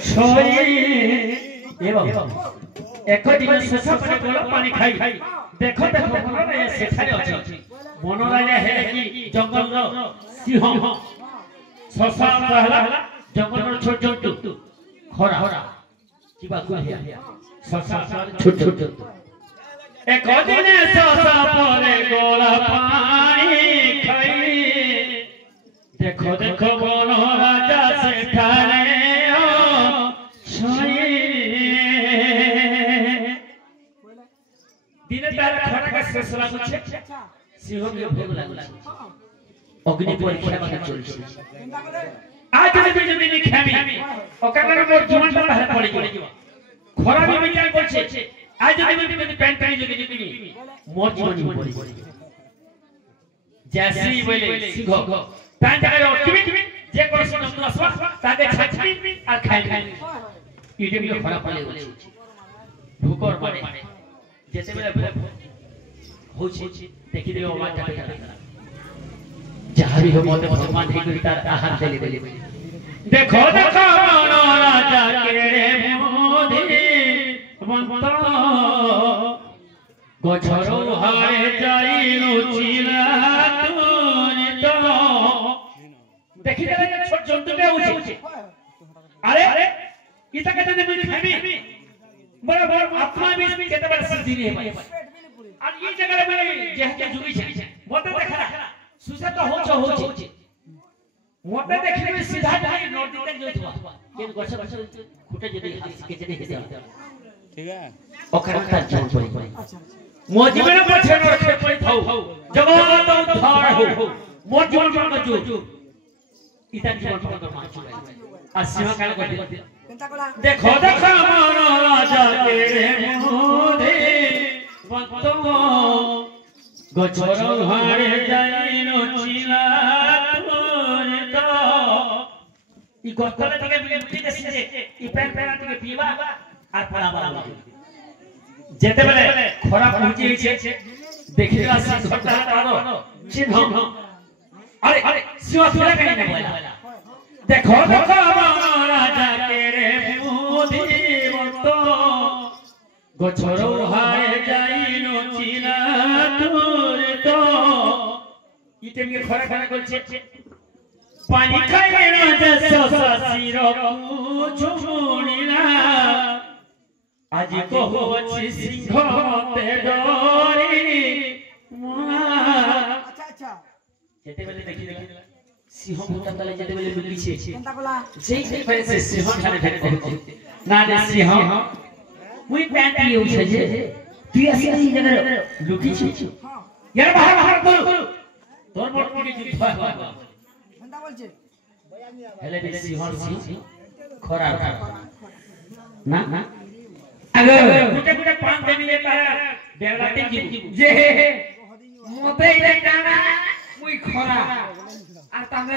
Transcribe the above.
ছয় এবং এক দিন শেষ করে গোল পানি খাই দেখো দেখো মনে সেখানে আছে মনোরাজা হেলে কি জঙ্গল সিংহ শশা পহলা জঙ্গল ছোট ছোট খরা কিবা কহিয়া শশা ছোট ছোট এক দিনে শশা পরে গোলা পানি খাই দেখো দেখো মনোরাজা সেখানে দিনে তার খরাকা শেষ লাগুছে সিংহকে ভোগ লাগুছে অগ্নি পরীক্ষা মানে চলছে আজ যদি দিনে খাবি ওকানের মোর জীবনটা তাহলে পড়ে যাব খরা বি বিচার করছে আজ যদি প্যান্ট পানি যদি দিবি মোর জীবন পড়ে যাব জেসি বলে সিংহ প্যান্ট জায়গায় অটকিবি যে কোন সমস্ত আসবা তাকে ছাছবি আর খাইবি ইডে বি খরা পড়ে গেছে ভুকর মানে যেতেবেলে হচ্ছে দেখি দিও মাটা যাহাবি हो মতে ভগবান এই করি তার আহার দেলি দেলি দেখো দেখো মনোরাজা কেড়ে মোধি বন্ত গছর হারে যাই লুচিলা তুনি তো দেখি দেলে ছোট জন্তুটা উঠে আরে ইটা কেটে দেবি খাবি বড় বড় আত্মা भी কেতে বড় সিদ্ধি রে ভাই আর এই জায়গায় মানে যেতে জুগিছে মতে দেখা সুসে তো হচ্ছে মতে দেখলে সিধা যাই নদীতে যাইতবা কেন গছ গছ খুঁটে যদি হাসকে যদি হেদে ঠিক আছে অখরতা জল পড়ি মো জীবন পছে রখে পই থাও জগত উদ্ধার হো মো জীবন জু ইতা জীবন পর্যন্ত মাছু আর সিংহ কাল করতে দেখো দেখো মনোরাজা কেড়ে মোধি বন্ত গছর হারে যাই নচিলা তোরে তো ই গছরে থেকে বিলুটি দেছে ই পেন পেনা থেকে পিবা আর পড়া বড় যেতে বেলে খরা পৌঁছে হইছে দেখিলা সিংহটা তার চিহ্ন আরে আরে সিংহ তোরা কেন না বলা দেখো দেখো মনোরাজা কেড়ে মোধি বন্ত গছর হারে যাই নচিলা তোরে তো ইতে মিয়ে খরা খরা করছে পানি খাইলে রাজা শশা শিরকু ছুড়িলা আজ কহছি সিংহ তে ডরি মোরা আচ্ছা আচ্ছা যেতে বেলে দেখি সিংহ ভূতা তলে যেতে বেলে লুকিছে কেনতা কলা সেই ফেসে সিংহ ঠানে ফেলে দেখছে না রে সিংহ মুই প্যান্ট পিয়ে উঠে যে তুই আসি এই জায়গায় লুকিছিস यार बाहर बाहर बोल তোর মোট কি যুদ্ধ হয় কেনতা বলছে হেলে বেশি হরছি খরা না না আগে গুটে গুটে পান দেবি রে তারা বেরলাতে জিবু যে মতে রে কানা মুই খরা আর তাহলে